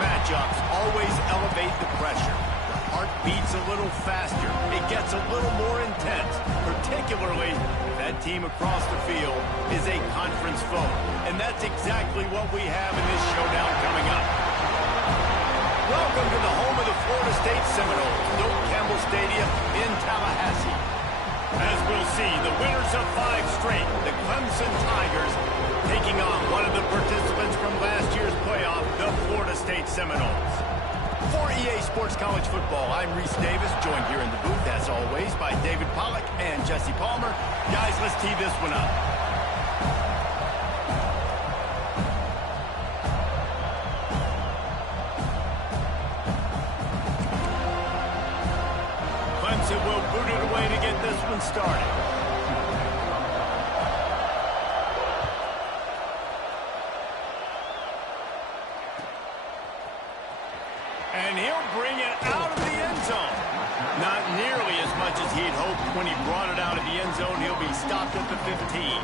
matchups always elevate the pressure. The heart beats a little faster. It gets a little more intense, particularly if that team across the field is a conference foe. And that's exactly what we have in this showdown coming up. Welcome to the home of the Florida State Seminoles, Doak Campbell Stadium in Tallahassee. As we'll see, the winners of 5 straight, the Clemson Tigers, taking on one of the participants from last year's playoff, the Florida State Seminoles. For EA Sports College Football, I'm Reese Davis, joined here in the booth, as always, by David Pollack and Jesse Palmer. Guys, let's tee this one up. Clemson will boot it away to get this one started. And he'll bring it out of the end zone. Not nearly as much as he'd hoped when he brought it out of the end zone. He'll be stopped at the 15.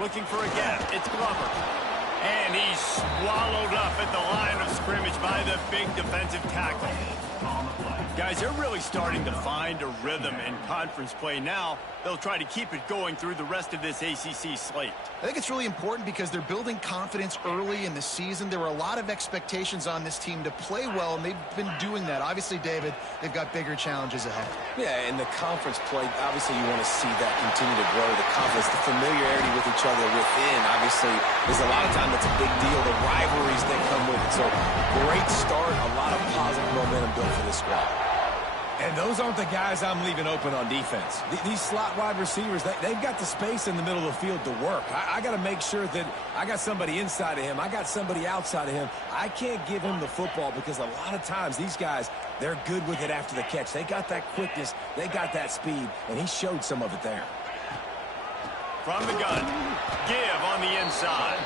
Looking for a gap. It's Glover. And he's swallowed up at the line of scrimmage by the big defensive tackle. Guys, they're really starting to find a rhythm in conference play now. They'll try to keep it going through the rest of this ACC slate. I think it's really important because they're building confidence early in the season. There were a lot of expectations on this team to play well, and they've been doing that. Obviously, David, they've got bigger challenges ahead. Yeah, in the conference play, obviously you want to see that continue to grow. The confidence, the familiarity with each other within, obviously, there's a lot of time that's a big deal. The rivalries that come with it. So, great start, a lot of positive momentum built for this squad. And those aren't the guys I'm leaving open on defense. These slot wide receivers, they've got the space in the middle of the field to work. I got to make sure that I got somebody inside of him. I got somebody outside of him. I can't give him the football because a lot of times these guys, they're good with it after the catch. They got that quickness. They got that speed, and he showed some of it there. From the gun, give on the inside.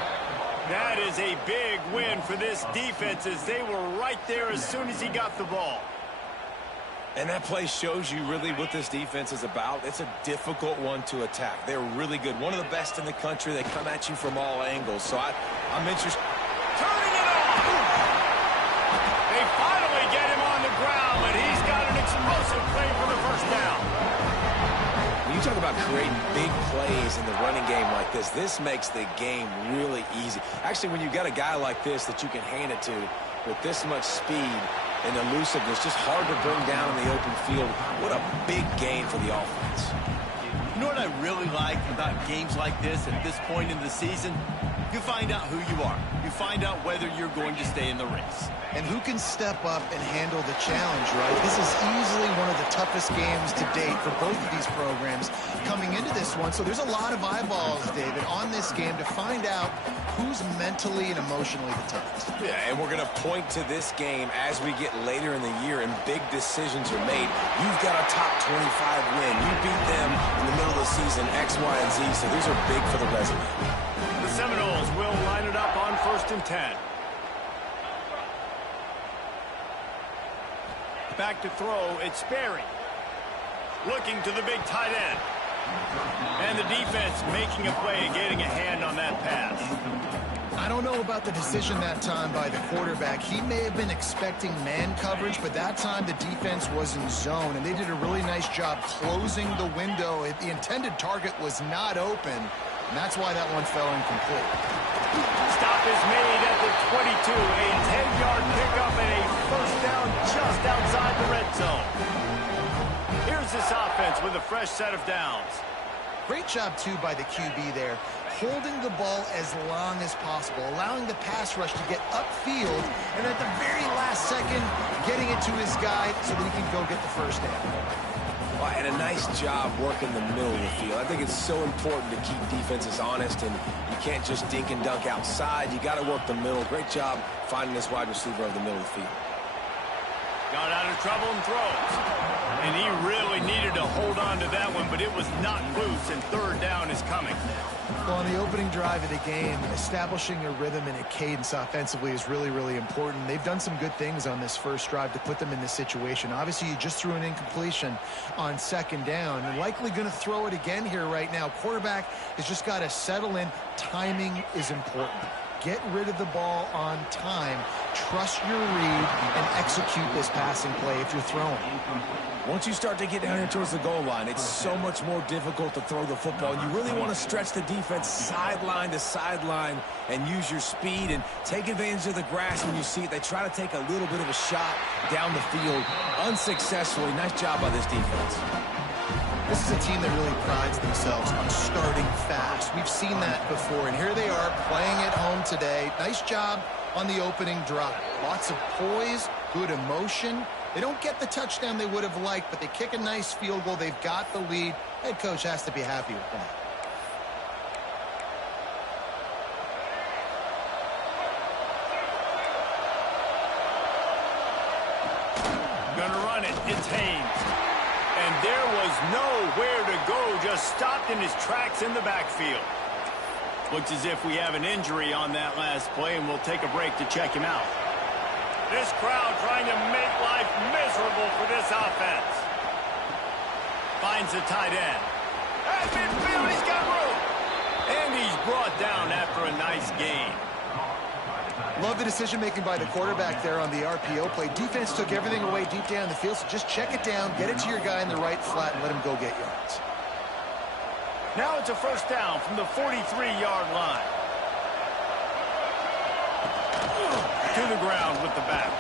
That is a big win for this defense as they were right there as soon as he got the ball. And that play shows you really what this defense is about. It's a difficult one to attack. They're really good. One of the best in the country. They come at you from all angles. So I'm interested. Turning it on! They finally get him on the ground, but he's got an explosive play for the first down. When you talk about creating big plays in the running game like this makes the game really easy. Actually, when you've got a guy like this that you can hand it to with this much speed and elusiveness, just hard to bring down in the open field. What a big game for the offense. You know what I really like about games like this at this point in the season? You find out who you are. You find out whether you're going to stay in the race. And who can step up and handle the challenge, right? This is easily one of the toughest games to date for both of these programs coming into this one. So there's a lot of eyeballs, David, on this game to find out who's mentally and emotionally the toughest. Yeah, and we're going to point to this game as we get later in the year and big decisions are made. You've got a top 25 win. You beat them in the middle of the season, X, Y, and Z, so these are big for the resume. The Seminoles will line it up on 1st and 10. Back to throw, it's Sperry. Looking to the big tight end. And the defense making a play, getting a hand on that pass. I don't know about the decision that time by the quarterback. He may have been expecting man coverage, but that time the defense was in zone, and they did a really nice job closing the window. The intended target was not open, and that's why that one fell incomplete. Stop is made at the 22. A 10-yard pickup and a first down just outside the red zone. Here's this offense with a fresh set of downs. Great job, too, by the QB there, holding the ball as long as possible, allowing the pass rush to get upfield, and at the very last second, getting it to his guy so that he can go get the first down. And a nice job working the middle of the field. I think it's so important to keep defenses honest, and you can't just dink and dunk outside. You got to work the middle. Great job finding this wide receiver over the middle of the field. Got out of trouble and throws. And he really needed to hold on to that one, but it was not loose, and third down is coming. Well, on the opening drive of the game, establishing a rhythm and a cadence offensively is really, really important. They've done some good things on this first drive to put them in this situation. Obviously, you just threw an incompletion on second down, and likely going to throw it again here right now. Quarterback has just got to settle in. Timing is important. Get rid of the ball on time. Trust your read and execute this passing play if you're throwing. Once you start to get down here towards the goal line, it's so much more difficult to throw the football. And you really want to stretch the defense sideline to sideline and use your speed and take advantage of the grass when you see it. They try to take a little bit of a shot down the field unsuccessfully. Nice job by this defense. This is a team that really prides themselves on starting fast. We've seen that before, and here they are playing at home today. Nice job on the opening drive. Lots of poise, good emotion. They don't get the touchdown they would have liked, but they kick a nice field goal. They've got the lead. Head coach has to be happy with that. Gonna run it. It's Haynes. And there was nowhere to go, just stopped in his tracks in the backfield. Looks as if we have an injury on that last play, and we'll take a break to check him out. This crowd trying to make life miserable for this offense. Finds the tight end. At midfield, he's got room. And he's brought down after a nice gain. Love the decision-making by the quarterback there on the RPO play. Defense took everything away deep down the field, so just check it down, get it to your guy in the right flat, and let him go get yards. Now it's a first down from the 43-yard line. To the ground with the back.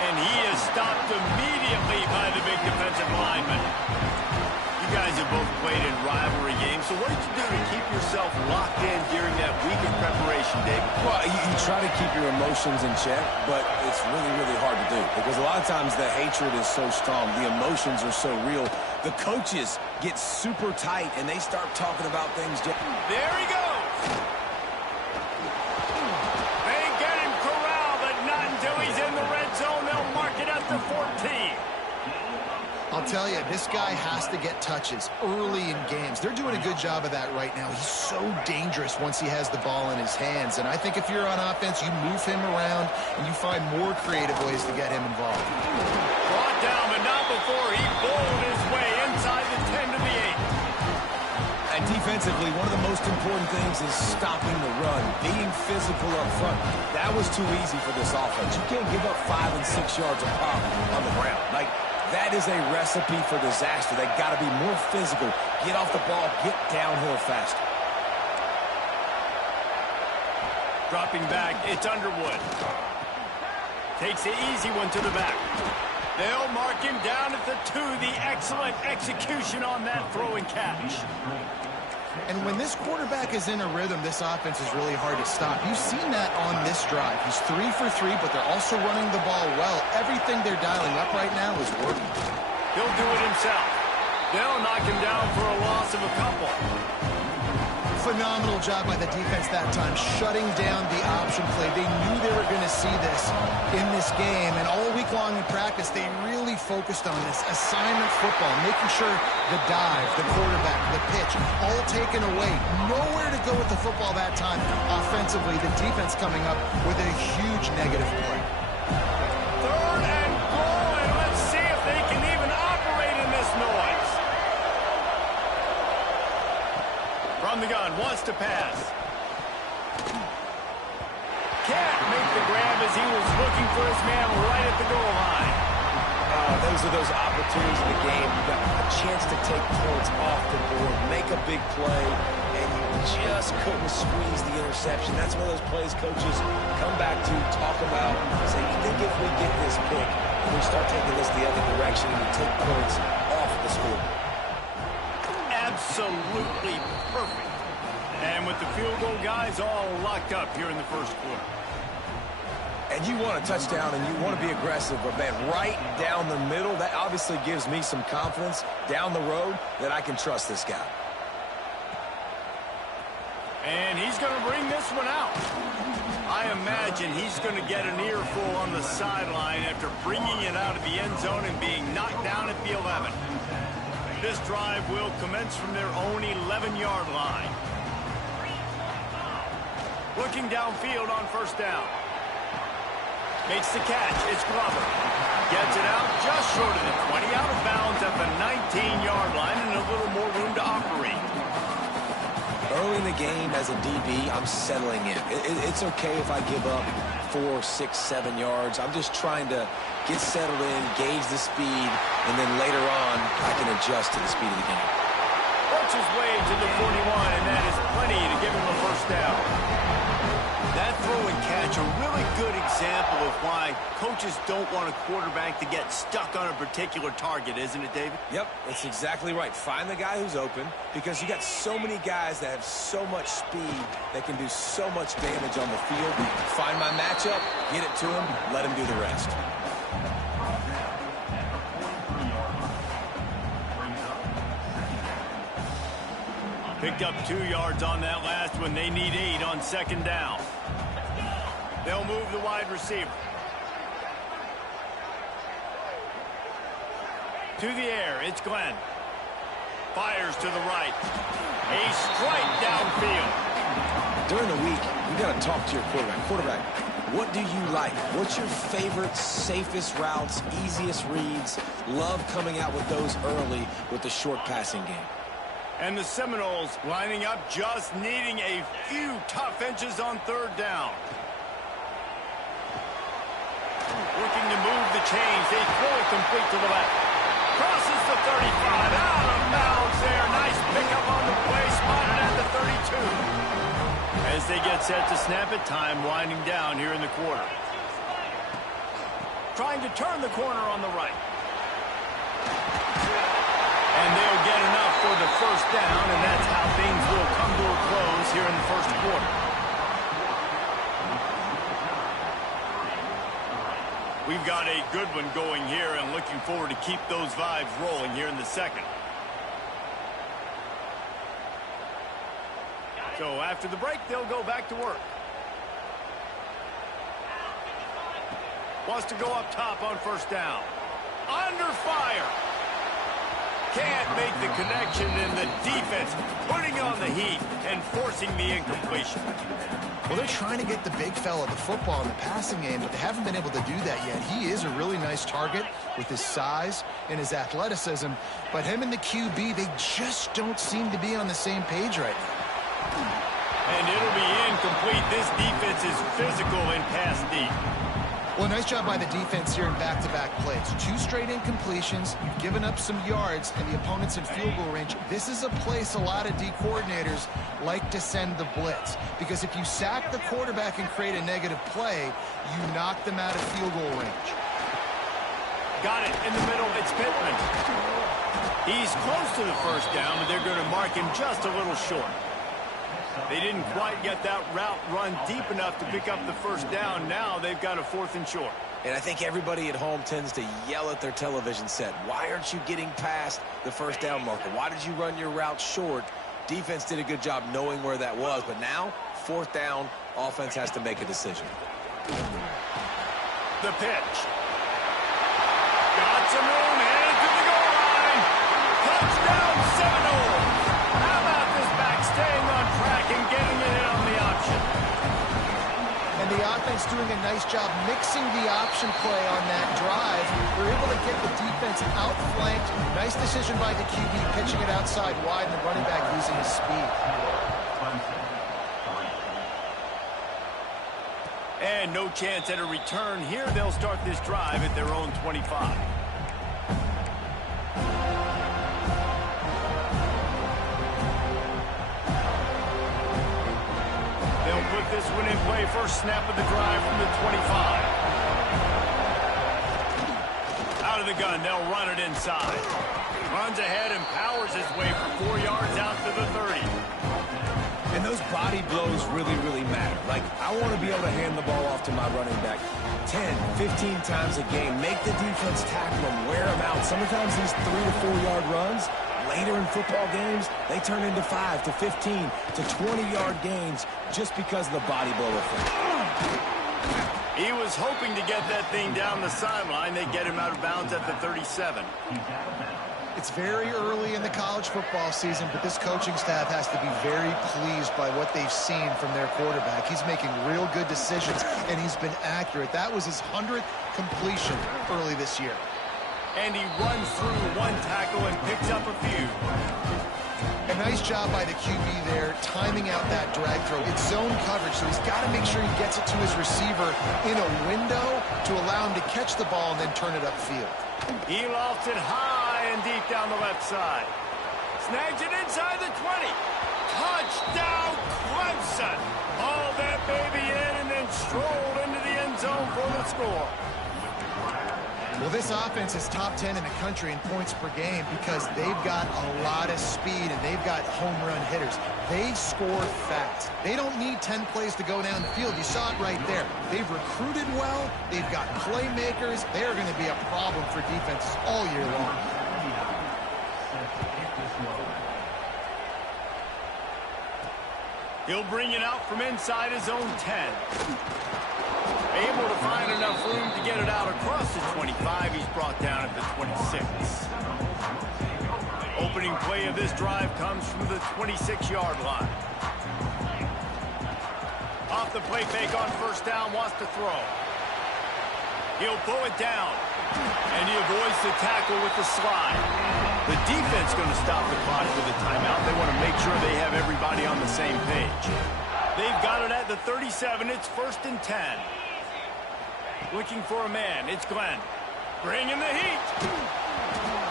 And he is stopped immediately by the big defensive lineman. You guys have both played in rivalry games, so what did you do to keep yourself locked in during that week of preparation, Dave? Well, you try to keep your emotions in check, but it's really, really hard to do because a lot of times the hatred is so strong. The emotions are so real. The coaches get super tight, and they start talking about things. There he goes. They get him corralled, but not until he's in the red zone. They'll mark it at the 14. I'll tell you, this guy has to get touches early in games. They're doing a good job of that right now. He's so dangerous once he has the ball in his hands. And I think if you're on offense, you move him around and you find more creative ways to get him involved. Brought down, but not before he bowled his way inside the 10 to the 8. And defensively, one of the most important things is stopping the run, being physical up front. That was too easy for this offense. You can't give up 5 and 6 yards a pop on the ground. That is a recipe for disaster. They got to be more physical. Get off the ball, get downhill faster. Dropping back, it's Underwood. Takes the easy one to the back. They'll mark him down at the 2. The excellent execution on that throw and catch. And when this quarterback is in a rhythm, this offense is really hard to stop. You've seen that on this drive. He's 3 for 3, but they're also running the ball well. Everything they're dialing up right now is working. He'll do it himself. They'll knock him down for a loss of a couple. Phenomenal job by the defense that time, shutting down the option play. They knew they were going to see this in this game, and all week long in practice, they really focused on this assignment football, making sure the dive, the quarterback, the pitch, all taken away. Nowhere to go with the football that time. Offensively, the defense coming up with a huge negative play. Third and goal, and let's see if they can even operate in this noise. From the gun, wants to pass. Can't make the grab as he was looking for his man right at the goal line. Those are those opportunities in the game. You got a chance to take points off the board, make a big play, and you just couldn't squeeze the interception. That's one of those plays coaches come back to, talk about, say, you think if we get this pick, and we start taking this the other direction, and we take points off the score. Absolutely perfect. And with the field goal guys all locked up here in the first quarter. And you want a touchdown and you want to be aggressive, but man, right down the middle, that obviously gives me some confidence down the road that I can trust this guy. And he's going to bring this one out. I imagine he's going to get an earful on the sideline after bringing it out of the end zone and being knocked down at the 11. This drive will commence from their own 11-yard line. Looking downfield on first down. Makes the catch. It's Glover. Gets it out just short of the 20, out of bounds at the 19-yard line and a little more room to operate. Early in the game as a DB, I'm settling in. It's okay if I give up 4, 6, 7 yards. I'm just trying to get settled in, gauge the speed, and then later on, I can adjust to the speed of the game. Works his way to the 41, and that is plenty to give him a first down. That throw and catch, a really good example of why coaches don't want a quarterback to get stuck on a particular target, isn't it, David? Yep, that's exactly right. Find the guy who's open, because you got so many guys that have so much speed that can do so much damage on the field. Find my matchup, get it to him, let him do the rest. Picked up 2 yards on that last one. They need 8 on second down. They'll move the wide receiver. To the air, it's Glenn. Fires to the right. A strike downfield. During the week, you got to talk to your quarterback. Quarterback, what do you like? What's your favorite, safest routes, easiest reads? Love coming out with those early with the short passing game. And the Seminoles lining up, just needing a few tough inches on third down. Looking to move the chains. They throw it complete to the left. Crosses the 35. Out of bounds there. Nice pickup on the play. Spotted at the 32. As they get set to snap it, time winding down here in the quarter. Trying to turn the corner on the right. And they'll get enough for the first down, and that's how things will come to a close here in the first quarter. We've got a good one going here and looking forward to keep those vibes rolling here in the second. So after the break, they'll go back to work. Wants to go up top on first down. Under fire. Can't make the connection, and the defense putting on the heat and forcing the incompletion. Well, they're trying to get the big fella the football in the passing game, but they haven't been able to do that yet. He is a really nice target with his size and his athleticism, but him and the QB, they just don't seem to be on the same page right now. And it'll be incomplete. This defense is physical in pass deep. Well, nice job by the defense here in back-to-back plays. 2 straight incompletions. You've given up some yards, and the opponent's in field goal range. This is a place a lot of D coordinators like to send the blitz, because if you sack the quarterback and create a negative play, you knock them out of field goal range. Got it in the middle. It's Pittman. He's close to the first down, but they're going to mark him just a little short. They didn't quite get that route run deep enough to pick up the first down. Now they've got a 4th and short. And I think everybody at home tends to yell at their television set. Why aren't you getting past the first down marker? Why did you run your route short? Defense did a good job knowing where that was. But now, 4th down, offense has to make a decision. The pitch. Got some room, headed to the goal line. Touchdown, Seminoles. How about this back staying on track and getting it in on the option? And the offense doing a nice job mixing the option play on that drive. They're able to get the defense outflanked. Nice decision by the QB, pitching it outside wide, and the running back using his speed. And no chance at a return here. They'll start this drive at their own 25. Put this one in play. First snap of the drive from the 25. Out of the gun, they'll run it inside. Runs ahead and powers his way for 4 yards out to the 30. And those body blows really, really matter. Like, I want to be able to hand the ball off to my running back 10, 15 times a game. Make the defense tackle him, wear him out. Sometimes these 3 to 4 yard runs, Later in football games, they turn into 5 to 15 to 20-yard gains just because of the body blow effect. He was hoping to get that thing down the sideline. They get him out of bounds at the 37. It's very early in the college football season, but this coaching staff has to be very pleased by what they've seen from their quarterback. He's making real good decisions, and he's been accurate. That was his 100th completion early this year. And he runs through one tackle and picks up a few. A nice job by the QB there, timing out that drag throw. It's zone coverage, so he's got to make sure he gets it to his receiver in a window to allow him to catch the ball and then turn it upfield. He lofts it high and deep down the left side. Snags it inside the 20. Touchdown, Clemson. Hauled that baby in and then strolled into the end zone for the score. Well, this offense is top 10 in the country in points per game because they've got a lot of speed and they've got home run hitters. They score fast. They don't need 10 plays to go down the field. You saw it right there. They've recruited well. They've got playmakers. They are going to be a problem for defenses all year long. He'll bring it out from inside his own 10. Able to find enough room to get it out across the 25. He's brought down at the 26. Opening play of this drive comes from the 26-yard line. Off the play fake on first down, wants to throw. He'll pull it down, and he avoids the tackle with the slide. The defense going to stop the clock with a timeout. They want to make sure they have everybody on the same page. They've got it at the 37. It's 1st and 10. Looking for a man. It's Glenn. Bringing the heat.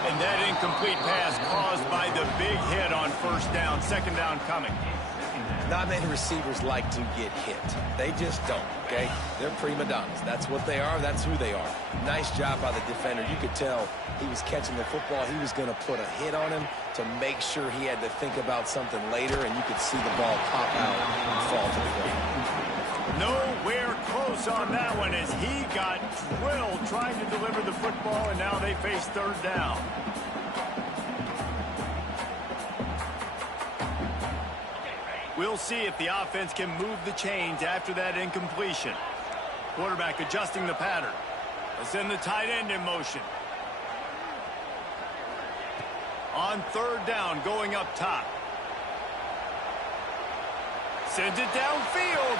And that incomplete pass caused by the big hit on first down. 2nd down coming. Not many receivers like to get hit. They just don't, okay? They're prima donnas. That's what they are. That's who they are. Nice job by the defender. You could tell he was catching the football. He was going to put a hit on him to make sure he had to think about something later, and you could see the ball pop out and fall to the ground. Nowhere close on that one as he got drilled trying to deliver the football, and now they face 3rd down. We'll see if the offense can move the chains after that incompletion. Quarterback adjusting the pattern. Let's send the tight end in motion. On 3rd down, going up top. Sends it downfield.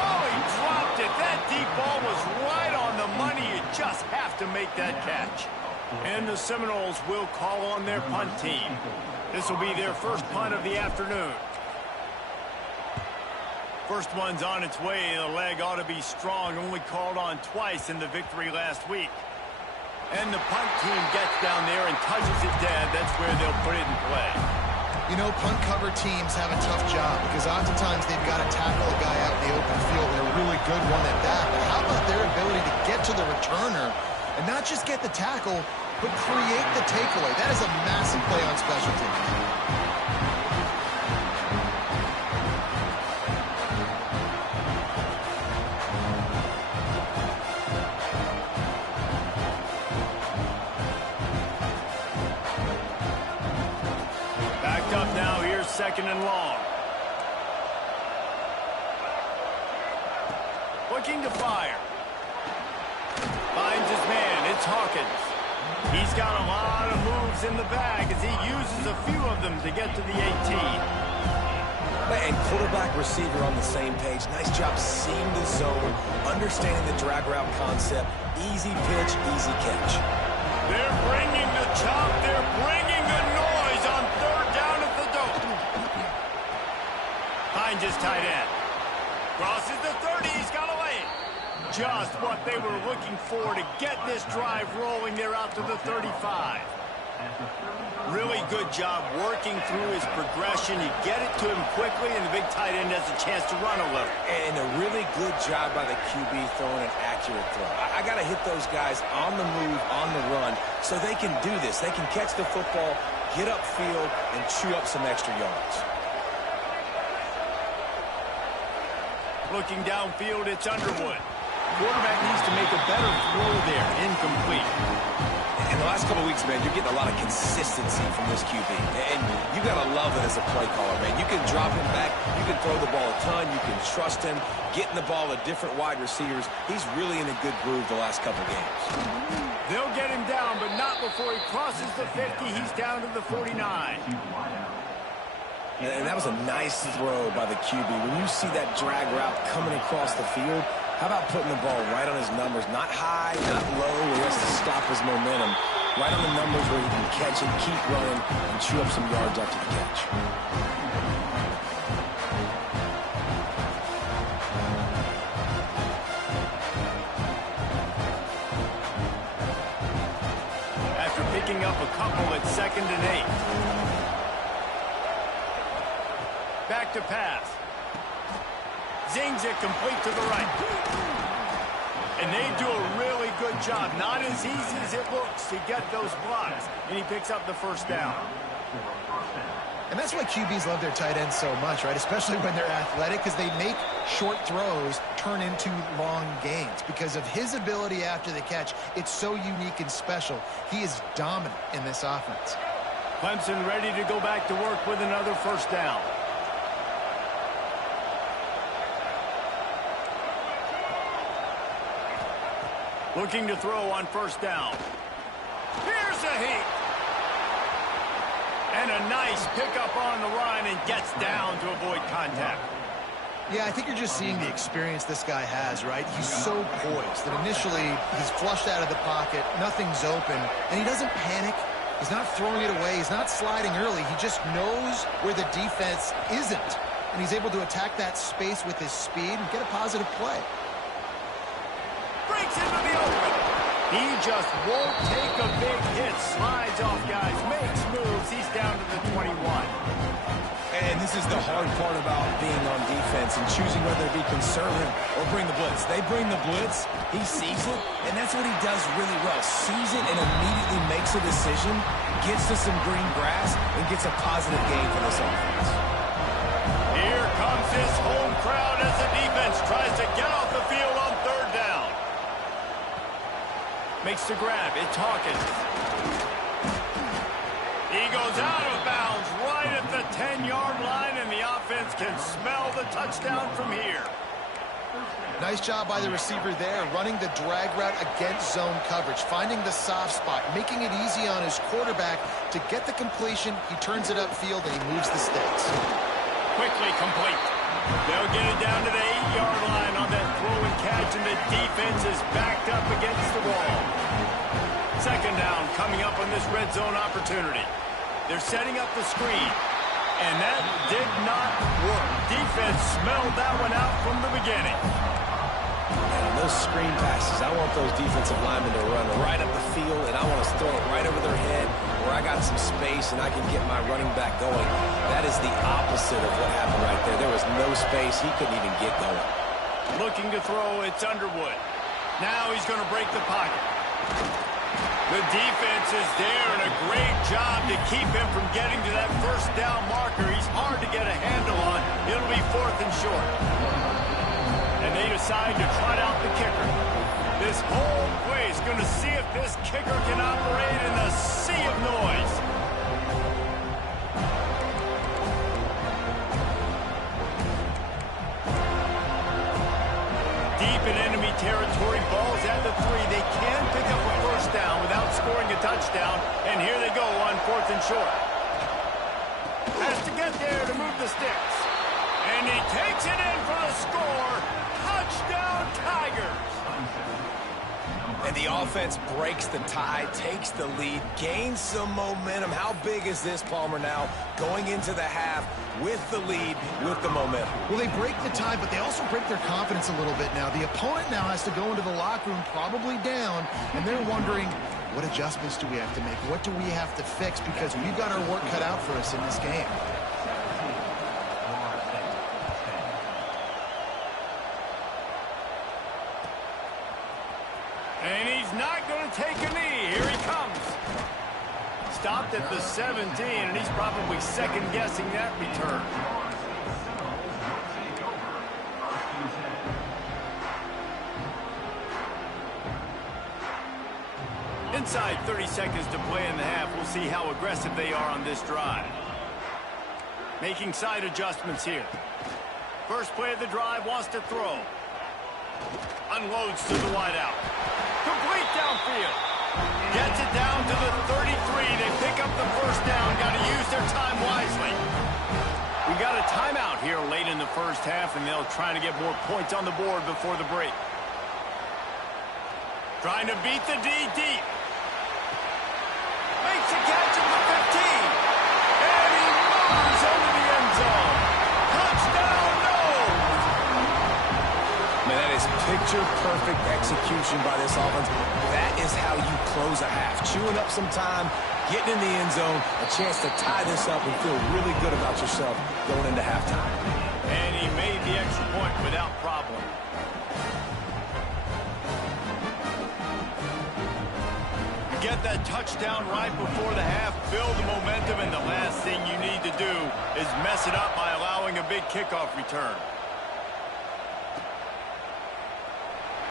Oh, he dropped it. That deep ball was right on the money. You just have to make that catch. And the Seminoles will call on their punt team. This will be their first punt of the afternoon. First one's on its way. The leg ought to be strong. Only called on twice in the victory last week. And the punt team gets down there and touches it dead. That's where they'll put it in play. You know, punt cover teams have a tough job because oftentimes they've got to tackle a guy out in the open field. They're a really good one at that. But how about their ability to get to the returner and not just get the tackle, but create the takeaway? That is a massive play on special teams. Up now, here's 2nd and long. Looking to fire. Finds his man. It's Hawkins. He's got a lot of moves in the bag as he uses a few of them to get to the 18. And quarterback receiver on the same page. Nice job seeing the zone, understanding the drag route concept. Easy pitch, easy catch. They're bringing the chop. They're bringing the noise on 3rd down at the dome. Finds his tight end. Crosses the 30. He's got a lane. Just what they were looking for to get this drive rolling. They're out to the 35. Really good job working through his progression. You get it to him quickly, and the big tight end has a chance to run a little. And a really good job by the QB throwing an accurate throw. I got to hit those guys on the move, on the run, so they can do this. They can catch the football, get upfield, and chew up some extra yards. Looking downfield, it's Underwood. Quarterback needs to make a better throw there. Incomplete. In the last couple of weeks, man, you're getting a lot of consistency from this QB. And you got to love it as a play caller, man. You can drop him back. You can throw the ball a ton. You can trust him, getting the ball to different wide receivers. He's really in a good groove the last couple of games. They'll get him down, but not before he crosses the 50. He's down to the 49. And that was a nice throw by the QB. When you see that drag route coming across the field, how about putting the ball right on his numbers? Not high, not low, where he has to stop his momentum. Right on the numbers where he can catch and keep running and chew up some yards after the catch. After picking up a couple at 2nd and 8. Back to pass. Zings it complete to the right. And they do a really good job. Not as easy as it looks to get those blocks. And he picks up the first down. And that's why QBs love their tight ends so much, right? Especially when they're athletic, because they make short throws turn into long gains. Because of his ability after the catch, it's so unique and special. He is dominant in this offense. Clemson ready to go back to work with another first down. Looking to throw on first down. Here's a heat. And a nice pickup on the run and gets down to avoid contact. Yeah, I think you're just seeing the experience this guy has, right? He's so poised that initially he's flushed out of the pocket, nothing's open, and he doesn't panic. He's not throwing it away. He's not sliding early. He just knows where the defense isn't, and he's able to attack that space with his speed and get a positive play. Breaks into the open. He just won't take a big hit. Slides off guys, makes moves. He's down to the 21. And this is the hard part about being on defense and choosing whether to be conservative or bring the blitz. They bring the blitz, he sees it, and that's what he does really well. Sees it and immediately makes a decision, gets to some green grass, and gets a positive gain for this offense. Here comes his home crowd as the defense tries to get off the field on third down. Makes the grab. It's Hawkins. He goes out of bounds right at the 10-yard line, and the offense can smell the touchdown from here. Nice job by the receiver there, running the drag route against zone coverage, finding the soft spot, making it easy on his quarterback to get the completion. He turns it upfield, and he moves the sticks. Quickly complete. They'll get it down to the 8-yard line on that throw and catch, and the defense is backed up against the wall. Second down coming up on this red zone opportunity. They're setting up the screen, and that did not work. Defense smelled that one out from the beginning. And those screen passes, I want those defensive linemen to run right up the field, and I want to throw it right over their head where I got some space and I can get my running back going. That is the opposite of what happened right there. There was no space. He couldn't even get going. Looking to throw, it's Underwood. Now he's going to break the pocket. The defense is there, and a great job to keep him from getting to that first down marker. He's hard to get a handle on. It'll be 4th and short. And they decide to trot out the kicker. This whole play is going to see if this kicker can operate in the sea of noise. Deep in enemy territory, balls at the 3. They can pick up a first down without scoring a touchdown, and here they go on 4th and short. Has to get there to move the sticks. And he takes it in for the score. Touchdown, Tigers. And the offense breaks the tie, takes the lead, gains some momentum. How big is this, Palmer, now going into the half with the lead, with the momentum? Well, they break the tie, but they also break their confidence a little bit now. The opponent now has to go into the locker room probably down, and they're wondering, what adjustments do we have to make? What do we have to fix? Because we've got our work cut out for us in this game. And he's not going to take a knee. Here he comes. Stopped at the 17, and he's probably second-guessing that return. Inside 30 seconds to play in the half. We'll see how aggressive they are on this drive. Making side adjustments here. First play of the drive, wants to throw. Unloads to the wideout. Complete downfield. Gets it down to the 33. They pick up the first down. Got to use their time wisely. We got a timeout here late in the first half, and they'll try to get more points on the board before the break. Trying to beat the D deep. Makes a catch at the 15. And he moves into the end zone. Touchdown, no! Man, that is picture-perfect execution by this offense. That is how you close a half. Chewing up some time, getting in the end zone, a chance to tie this up and feel really good about yourself going into halftime. And he made the extra point without problem. Get that touchdown right before the half, build the momentum, and the last thing you need to do is mess it up by allowing a big kickoff return.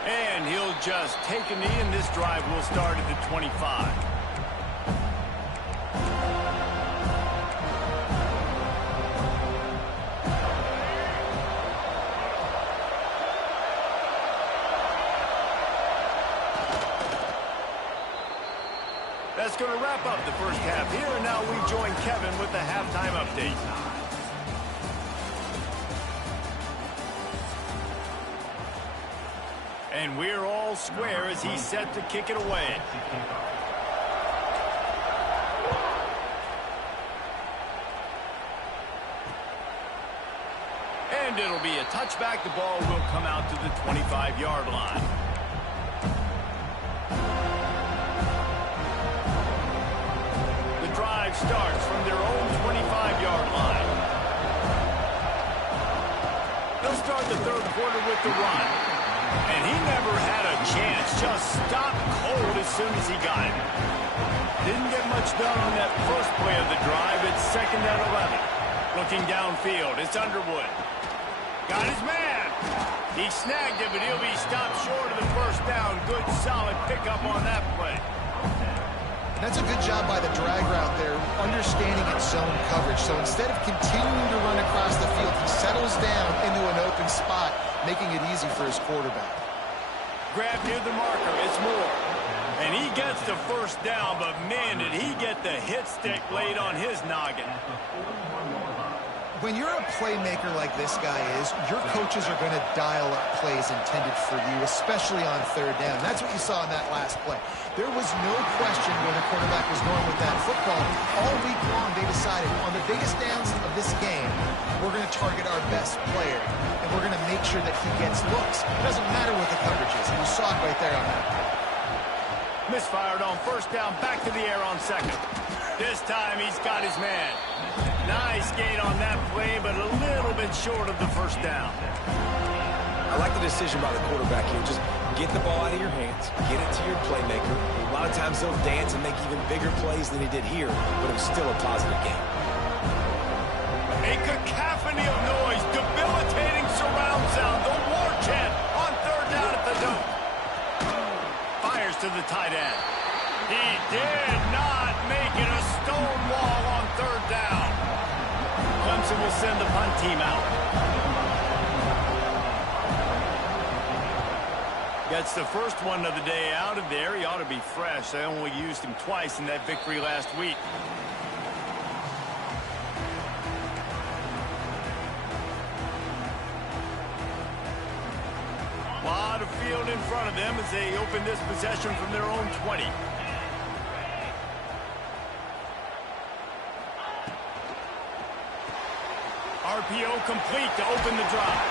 And he'll just take a knee, and this drive will start at the 25. That's going to wrap up the first half here, and now we join Kevin with the halftime update. And we're all square as he's set to kick it away. And it'll be a touchback. The ball will come out to the 25-yard line. Drive starts from their own 25-yard line. They'll start the third quarter with the run. And he never had a chance. Just stopped cold as soon as he got it. Didn't get much done on that first play of the drive. It's 2nd and 11. Looking downfield, it's Underwood. Got his man. He snagged it, but he'll be stopped short of the first down. Good, solid pickup on that play. That's a good job by the drag route there, understanding its zone coverage. So instead of continuing to run across the field, he settles down into an open spot, making it easy for his quarterback. Grab near the marker, it's Moore. And he gets the first down, but man, did he get the hit stick laid on his noggin. When you're a playmaker like this guy is, your coaches are going to dial up plays intended for you, especially on third down. That's what you saw in that last play. There was no question where the quarterback was going with that football. All week long, they decided on the biggest downs of this game, we're going to target our best player, and we're going to make sure that he gets looks. It doesn't matter what the coverage is, and you saw it right there on that play. Misfired on first down, back to the air on second. This time he's got his man. Nice gain on that play, but a little bit short of the first down. I like the decision by the quarterback here. Just get the ball out of your hands, get it to your playmaker. A lot of times he'll dance and make even bigger plays than he did here, but it was still a positive game. A cacophony of noise, debilitating surround sound, the war chant on third down at the Dome. Fires to the tight end. He did not make it a stone wall on third down. Clemson will send the punt team out. Gets the first one of the day out of there. He ought to be fresh. They only used him twice in that victory last week. A lot of field in front of them as they open this possession from their own 20. RPO complete to open the drive.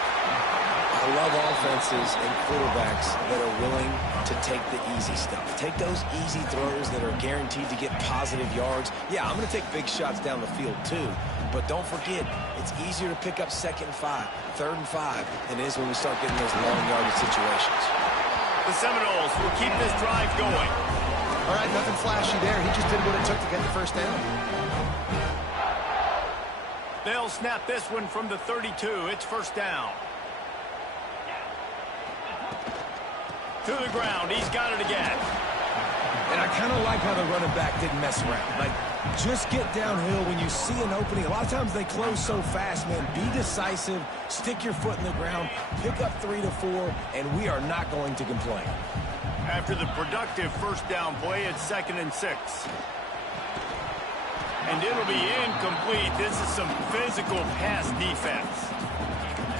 I love offenses and quarterbacks that are willing to take the easy stuff. Take those easy throws that are guaranteed to get positive yards. Yeah, I'm going to take big shots down the field too. But don't forget, it's easier to pick up 2nd and 5, 3rd and 5 than it is when we start getting those long yardage situations. The Seminoles will keep this drive going. All right, nothing flashy there. He just did what it took to get the first down. They'll snap this one from the 32. It's first down. To the ground. He's got it again. And I kind of like how the running back didn't mess around. Like, just get downhill when you see an opening. A lot of times they close so fast, man. Be decisive, stick your foot in the ground, pick up 3 to 4, and we are not going to complain. After the productive first down play, it's 2nd and 6. And it'll be incomplete. This is some physical pass defense.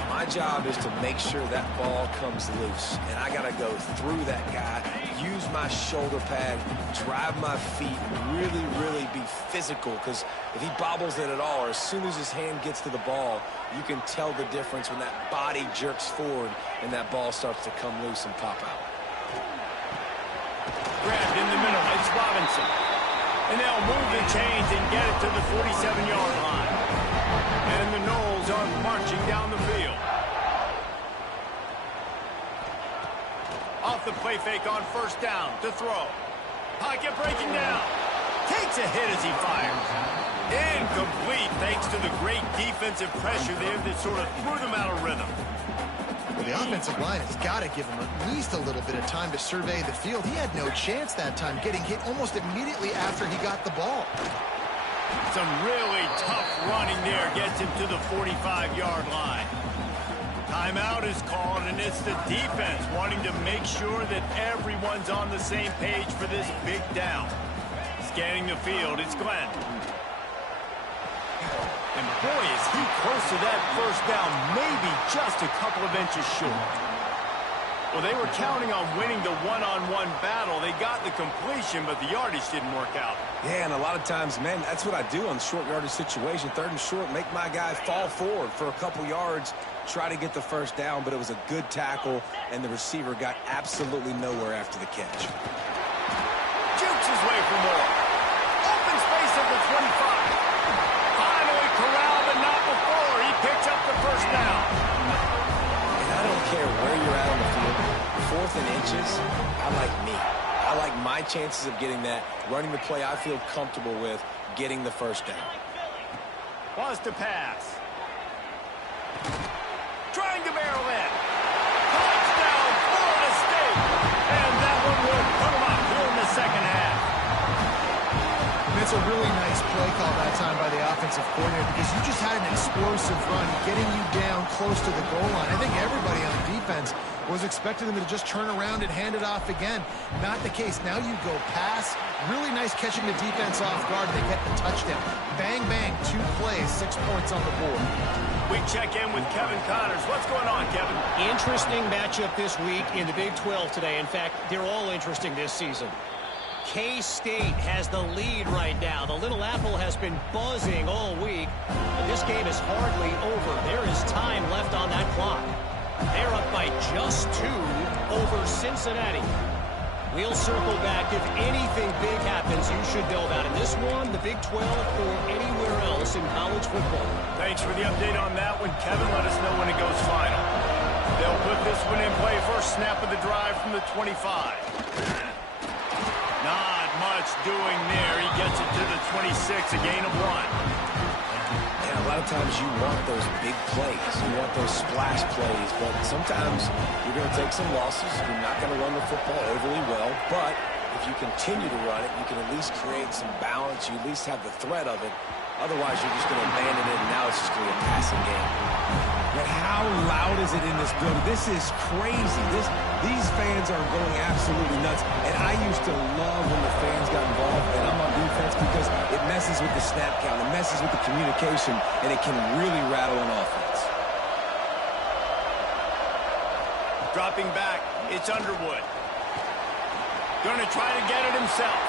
My job is to make sure that ball comes loose, and I got to go through that guy, use my shoulder pad, drive my feet, really, really be physical, because if he bobbles it at all, or as soon as his hand gets to the ball, you can tell the difference when that body jerks forward and that ball starts to come loose and pop out. Grabbed in the middle. It's Robinson. And they'll move the chains and get it to the 47-yard line. And the Knowles are marching down the field. Off the play fake on first down to throw. Pocket breaking down. Takes a hit as he fires. Incomplete thanks to the great defensive pressure there that sort of threw them out of rhythm. Well, the offensive line has got to give him at least a little bit of time to survey the field. He had no chance that time, getting hit almost immediately after he got the ball. Some really tough running there gets him to the 45-yard line. Timeout is called, and it's the defense wanting to make sure that everyone's on the same page for this big down. Scanning the field, it's Glenn. And boy, is he close to that first down, maybe just a couple of inches short. Well, they were counting on winning the one-on-one battle. They got the completion, but the yardage didn't work out. Yeah, and a lot of times, man, that's what I do on short yardage situation. 3rd and short, make my guy fall forward for a couple yards, try to get the first down, but it was a good tackle, and the receiver got absolutely nowhere after the catch. Jukes his way for more. Open space at the 25. Finally corralled, but not before. He picks up the first down. And I don't care where you're at on the field. 4th and inches, I like me. I like my chances of getting that, running the play I feel comfortable with, getting the first down. Wants to pass. Trying to barrel in. Touchdown, Florida State. And that one will put them up here in the second half. And it's a really nice play call that time by the offensive coordinator, because you just had an explosive run getting you down close to the goal line. I think everybody on defense was expecting them to just turn around and hand it off again. Not the case. Now you go pass. Really nice catching the defense off guard. They get the touchdown. Bang, bang, 2 plays, 6 points on the board. We check in with Kevin Connors. What's going on, Kevin? Interesting matchup this week in the Big 12 today. In fact, they're all interesting this season. K-State has the lead right now. The Little Apple has been buzzing all week, but this game is hardly over. There is time left on that clock. They're up by just 2 over Cincinnati. We'll circle back. If anything big happens, you should know about it. This one, the Big 12, or anywhere else in college football. Thanks for the update on that one, Kevin. Let us know when it goes final. They'll put this one in play. First snap of the drive from the 25. Not much doing there. He gets it to the 26, a gain of 1. And a lot of times you want those big plays. You want those splash plays. But sometimes you're going to take some losses. You're not going to run the football overly well. But if you continue to run it, you can at least create some balance. You at least have the threat of it. Otherwise, you're just going to abandon it, and now it's just going to be a passing game. But how loud is it in this building? This is crazy. These fans are going absolutely nuts. And I used to love when the fans got involved, and I'm on defense, because it messes with the snap count. It messes with the communication, and it can really rattle an offense. Dropping back, it's Underwood. Going to try to get it himself.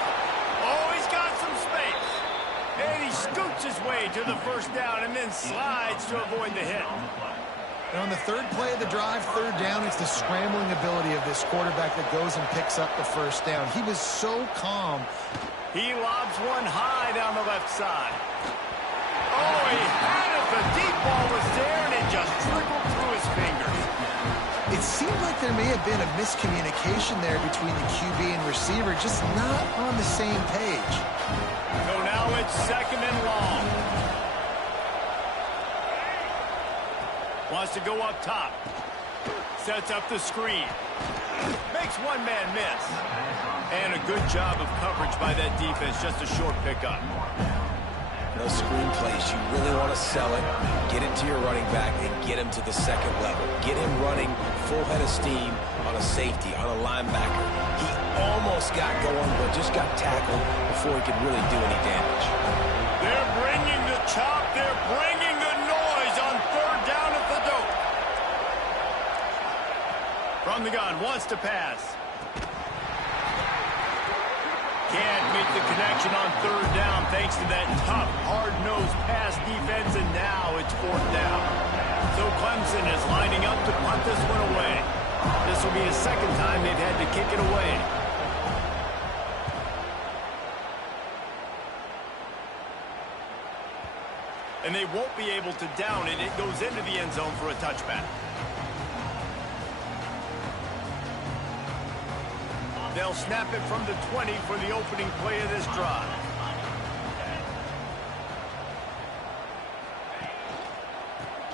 Oh, he's got some space. And he scoots his way to the first down and then slides to avoid the hit. And on the 3rd play of the drive, 3rd down, it's the scrambling ability of this quarterback that goes and picks up the first down. He was so calm. He lobs one high down the left side. Oh, he had it. The deep ball was there, and it just trickled through his fingers. It seemed like there may have been a miscommunication there between the QB and receiver, just not on the same page. So now it's 2nd and long. Wants to go up top. Sets up the screen. Makes one man miss. And a good job of coverage by that defense, just a short pickup. Those screen plays, you really want to sell it, get it to your running back, and get him to the second level. Get him running full head of steam on a safety, on a linebacker. He almost got going, but just got tackled before he could really do any damage. They're bringing the chop. They're bringing the noise on third down at the dope. From the gun, wants to pass. Can't make the connection on third down thanks to that tough, hard-nosed pass defense, and now it's fourth down. So Clemson is lining up to punt this one away. This will be the second time they've had to kick it away. And they won't be able to down it. It goes into the end zone for a touchback. They'll snap it from the 20 for the opening play of this drive.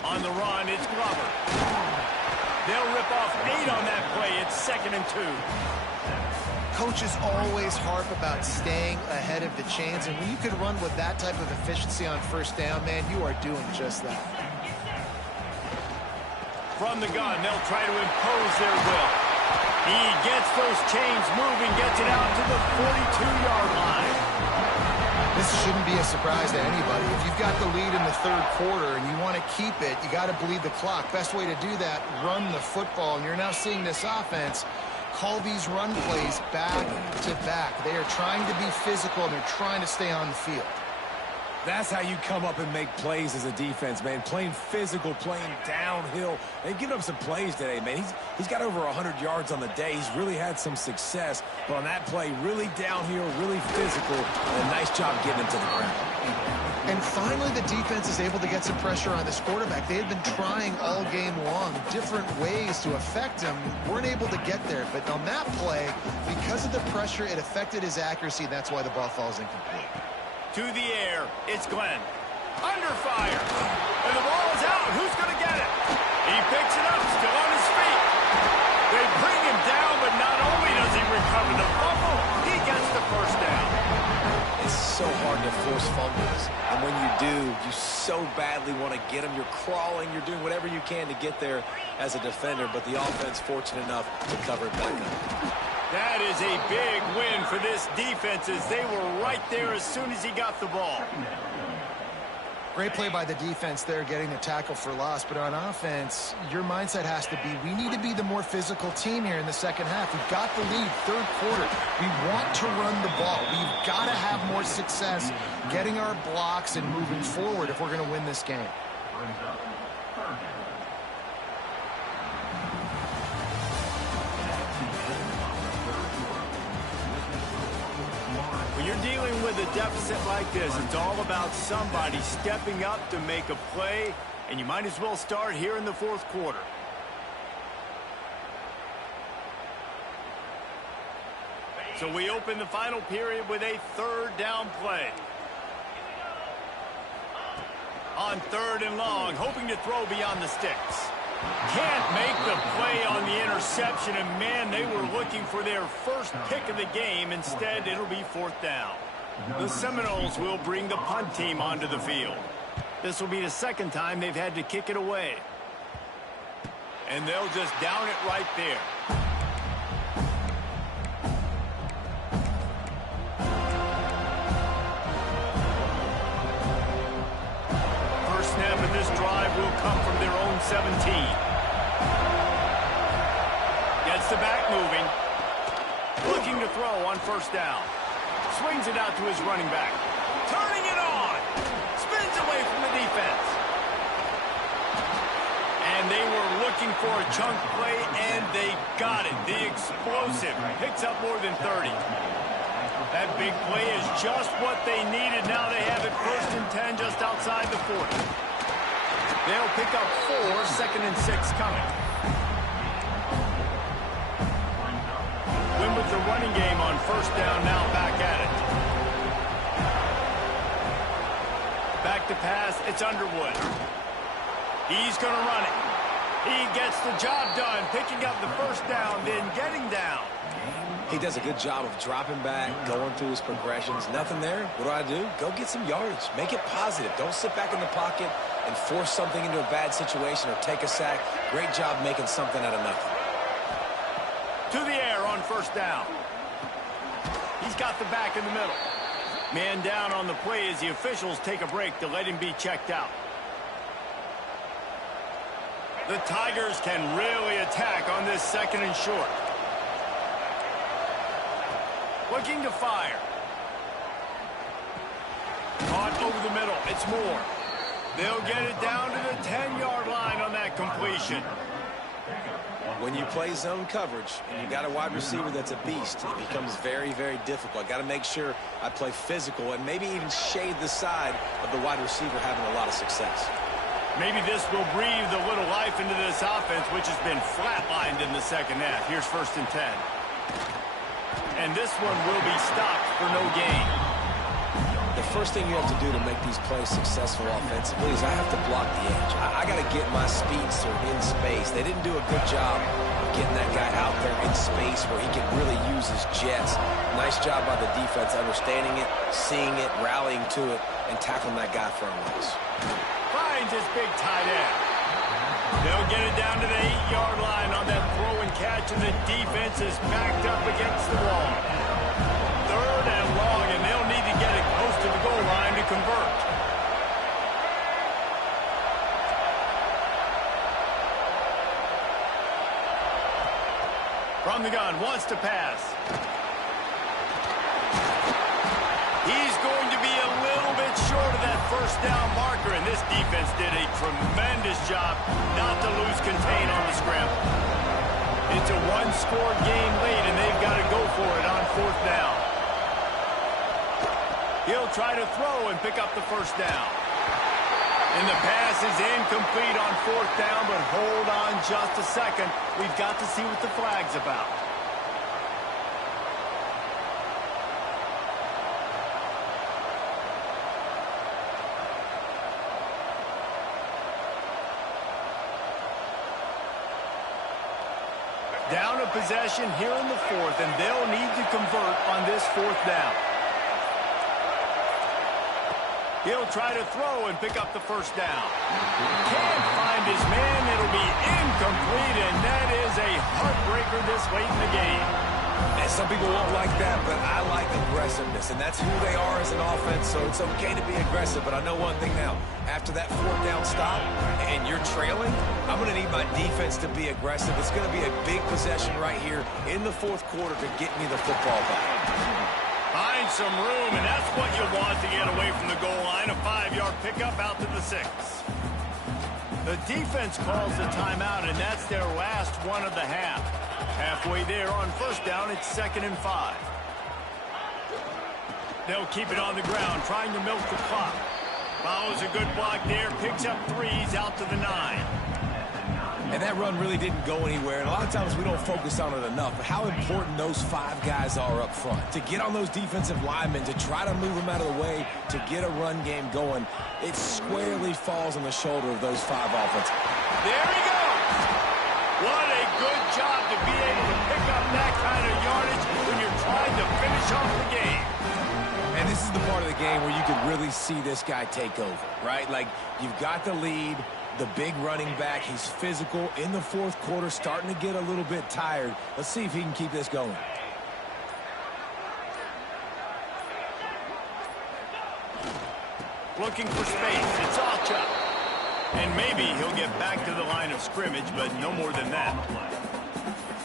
On the run, it's Glover. They'll rip off 8 on that play. It's 2nd and 2. Coaches always harp about staying ahead of the chains, and when you can run with that type of efficiency on first down, man, you are doing just that. From the gun, they'll try to impose their will. He gets those chains moving, gets it out to the 42-yard line. This shouldn't be a surprise to anybody. If you've got the lead in the third quarter and you want to keep it, you got to bleed the clock. Best way to do that, run the football. And you're now seeing this offense call these run plays back to back. They are trying to be physical, and they're trying to stay on the field. That's how you come up and make plays as a defense, man. Playing physical, playing downhill. They've given up some plays today, man. He's got over 100 yards on the day. He's really had some success. But on that play, really downhill, really physical, and a nice job getting him to the ground. And finally, the defense is able to get some pressure on this quarterback. They had been trying all game long different ways to affect him. Weren't able to get there. But on that play, because of the pressure, it affected his accuracy. That's why the ball falls incomplete. To the air, it's Glenn. Under fire. And the ball is out. Who's going to get it? He picks it up, still on his feet. They bring him down, but not only does he recover the fumble, he gets the first down. It's so hard to force fumbles. And when you do, you so badly want to get them. You're crawling. You're doing whatever you can to get there as a defender. But the offense fortunate enough to cover it back up. That is a big win for this defense as they were right there as soon as he got the ball. Great play by the defense there, getting the tackle for loss. But on offense, your mindset has to be, we need to be the more physical team here in the second half. We've got the lead, third quarter. We want to run the ball. We've got to have more success getting our blocks and moving forward if we're going to win this game. When you're dealing with a deficit like this, it's all about somebody stepping up to make a play, and you might as well start here in the fourth quarter. So we open the final period with a third down play. On 3rd and long, hoping to throw beyond the sticks. Can't make the play on the interception, and man, they were looking for their first pick of the game. Instead, it'll be 4th down. The Seminoles will bring the punt team onto the field. This will be the second time they've had to kick it away. And they'll just down it right there. First snap of this drive will come from their own 17. Gets the back moving. Looking to throw on 1st down. Swings it out to his running back. Turning it on. Spins away from the defense. And they were looking for a chunk play, and they got it. The explosive picks up more than 30. That big play is just what they needed. Now they have it 1st and 10 just outside the 40. They'll pick up 4, 2nd and 6 coming. Win with the running game on 1st down, now back at it. Back to pass, it's Underwood. He's going to run it. He gets the job done, picking up the 1st down, then getting down. He does a good job of dropping back, going through his progressions. Nothing there. What do? Go get some yardage. Make it positive. Don't sit back in the pocket and force something into a bad situation or take a sack. Great job making something out of nothing. To the air on first down. He's got the back in the middle. Man down on the play as the officials take a break to let him be checked out. The Tigers can really attack on this second and short. Looking to fire. Caught over the middle. It's Moore. They'll get it down to the 10-yard line on that completion. When you play zone coverage and you got a wide receiver that's a beast, it becomes very, very difficult. I got to make sure I play physical and maybe even shade the side of the wide receiver having a lot of success. Maybe this will breathe a little life into this offense, which has been flatlined in the second half. Here's 1st and 10. And this one will be stopped for no gain. The first thing you have to do to make these plays successful offensively is I have to block the edge. I got to get my speedster in space. They didn't do a good job of getting that guy out there in space where he can really use his jets. Nice job by the defense understanding it, seeing it, rallying to it, and tackling that guy for a loss. Finds his big tight end. They'll get it down to the 8-yard line on that throw and catch, and the defense is backed up against the wall. 3rd and long, and they'll need to get it close to the goal line to convert. From the gun, wants to pass. He's going to be a little bit short of that first down marker, and this defense did a tremendous job not to lose contain on the scramble. It's a one-score game late, and they've got to go for it on 4th down. He'll try to throw and pick up the first down. And the pass is incomplete on 4th down, but hold on just a second. We've got to see what the flag's about. Down a possession here in the 4th, and they'll need to convert on this 4th down. He'll try to throw and pick up the first down. Can't find his man. It'll be incomplete, and that is a heartbreaker this late in the game. And some people won't like that, but I like aggressiveness, and that's who they are as an offense, so it's okay to be aggressive. But I know one thing now. After that 4th down stop and you're trailing, I'm going to need my defense to be aggressive. It's going to be a big possession right here in the 4th quarter to get me the football back. Find some room, and that's what you want to get away from the goal line. A 5-yard pickup out to the 6. The defense calls the timeout, and that's their last one of the half. Halfway there on first down, it's 2nd and 5. They'll keep it on the ground, trying to milk the clock. Follows a good block there, picks up 3s out to the 9. And that run really didn't go anywhere. And a lot of times we don't focus on it enough. But how important those 5 guys are up front. To get on those defensive linemen, to try to move them out of the way, to get a run game going, it squarely falls on the shoulder of those 5 offensive. There he goes! What a good job to be able to pick up that kind of yardage when you're trying to finish off the game. And this is the part of the game where you can really see this guy take over, right? Like, you've got the lead, the big running back. He's physical in the 4th quarter, starting to get a little bit tired. Let's see if he can keep this going. Looking for space. It's off Chuck. And maybe he'll get back to the line of scrimmage, but no more than that.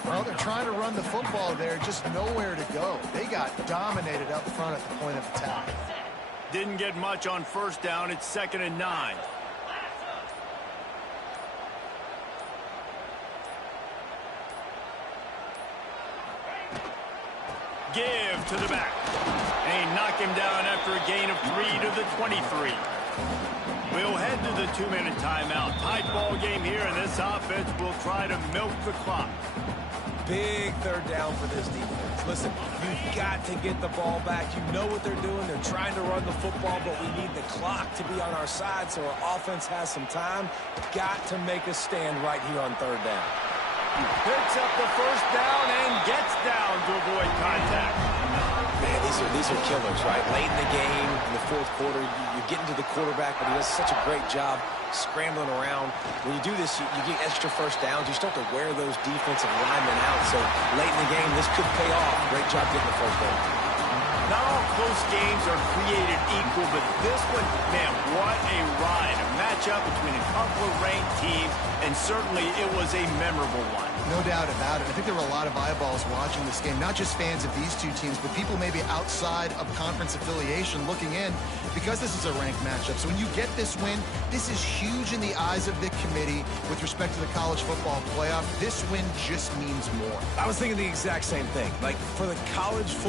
Well, they're trying to run the football there, just nowhere to go. They got dominated up front at the point of attack. Didn't get much on first down. It's 2nd and 9. Give to the back. And he knocked him down after a gain of 3 to the 23. We'll head to the 2-minute timeout. Tight ball game here, and this offense will try to milk the clock. Big 3rd down for this defense. Listen, you've got to get the ball back. You know what they're doing. They're trying to run the football, but we need the clock to be on our side so our offense has some time. Got to make a stand right here on 3rd down. He picks up the first down and gets down to avoid contact. Man, these are killers, right? Late in the game, in the fourth quarter, you're getting to the quarterback, but he does such a great job scrambling around. When you do this, you get extra first downs. You start to wear those defensive linemen out. So late in the game, this could pay off. Great job getting the first down. Not all close games are created equal, but this one, man, what a ride. A matchup between a couple of ranked teams, and certainly it was a memorable one. No doubt about it. I think there were a lot of eyeballs watching this game, not just fans of these two teams, but people maybe outside of conference affiliation looking in, because this is a ranked matchup. So when you get this win, this is huge in the eyes of the committee with respect to the college football playoff. This win just means more. I was thinking the exact same thing. Like, for the college football